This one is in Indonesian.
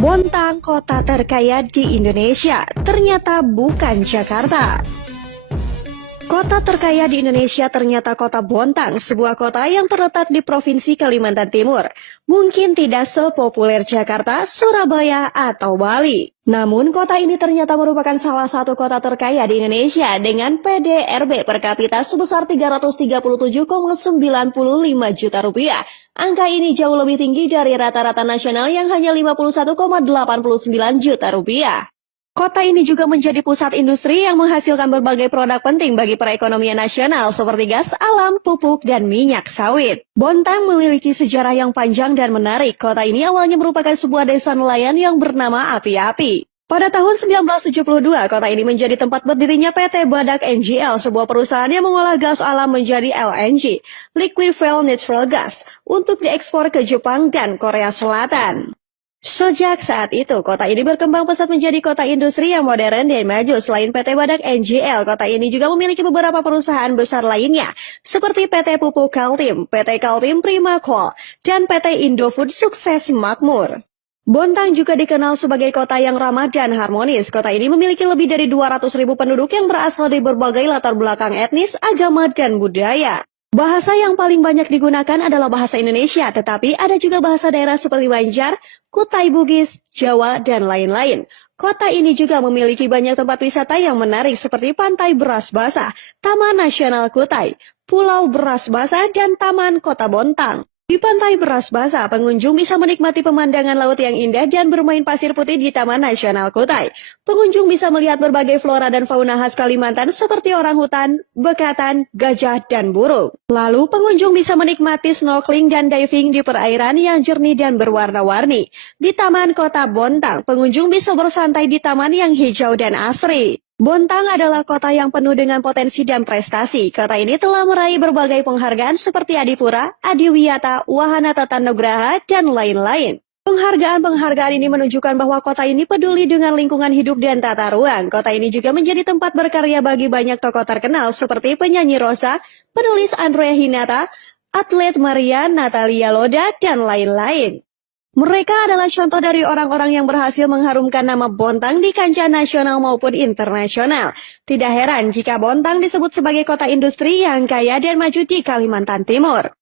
Bontang, kota terkaya di Indonesia, ternyata bukan Jakarta. Kota terkaya di Indonesia ternyata kota Bontang, sebuah kota yang terletak di Provinsi Kalimantan Timur. Mungkin tidak sepopuler Jakarta, Surabaya, atau Bali. Namun kota ini ternyata merupakan salah satu kota terkaya di Indonesia dengan PDRB per kapita sebesar 337,95 juta rupiah. Angka ini jauh lebih tinggi dari rata-rata nasional yang hanya 51,89 juta rupiah. Kota ini juga menjadi pusat industri yang menghasilkan berbagai produk penting bagi perekonomian nasional seperti gas alam, pupuk, dan minyak sawit. Bontang memiliki sejarah yang panjang dan menarik. Kota ini awalnya merupakan sebuah desa nelayan yang bernama Api-Api. Pada tahun 1972, kota ini menjadi tempat berdirinya PT Badak NGL, sebuah perusahaan yang mengolah gas alam menjadi LNG, Liquid Fuel Natural Gas, untuk diekspor ke Jepang dan Korea Selatan. Sejak saat itu, kota ini berkembang pesat menjadi kota industri yang modern dan maju. Selain PT Badak NGL, kota ini juga memiliki beberapa perusahaan besar lainnya, seperti PT Pupuk Kaltim, PT Kaltim Primakol, dan PT Indofood Sukses Makmur. Bontang juga dikenal sebagai kota yang ramah dan harmonis. Kota ini memiliki lebih dari 200.000 penduduk yang berasal dari berbagai latar belakang etnis, agama, dan budaya. Bahasa yang paling banyak digunakan adalah bahasa Indonesia, tetapi ada juga bahasa daerah seperti Banjar, Kutai Bugis, Jawa, dan lain-lain. Kota ini juga memiliki banyak tempat wisata yang menarik seperti Pantai Beras Basah, Taman Nasional Kutai, Pulau Beras Basah, dan Taman Kota Bontang. Di Pantai Beras Basah, pengunjung bisa menikmati pemandangan laut yang indah dan bermain pasir putih di Taman Nasional Kutai. Pengunjung bisa melihat berbagai flora dan fauna khas Kalimantan seperti orangutan, bekatan, gajah, dan burung. Lalu pengunjung bisa menikmati snorkeling dan diving di perairan yang jernih dan berwarna-warni. Di Taman Kota Bontang, pengunjung bisa bersantai di taman yang hijau dan asri. Bontang adalah kota yang penuh dengan potensi dan prestasi. Kota ini telah meraih berbagai penghargaan seperti Adipura, Adiwiyata, Wahana Tata Nugraha, dan lain-lain. Penghargaan-penghargaan ini menunjukkan bahwa kota ini peduli dengan lingkungan hidup dan tata ruang. Kota ini juga menjadi tempat berkarya bagi banyak tokoh terkenal seperti penyanyi Rosa, penulis Andrea Hinata, atlet Maria Natalia Loda, dan lain-lain. Mereka adalah contoh dari orang-orang yang berhasil mengharumkan nama Bontang di kancah nasional maupun internasional. Tidak heran jika Bontang disebut sebagai kota industri yang kaya dan maju di Kalimantan Timur.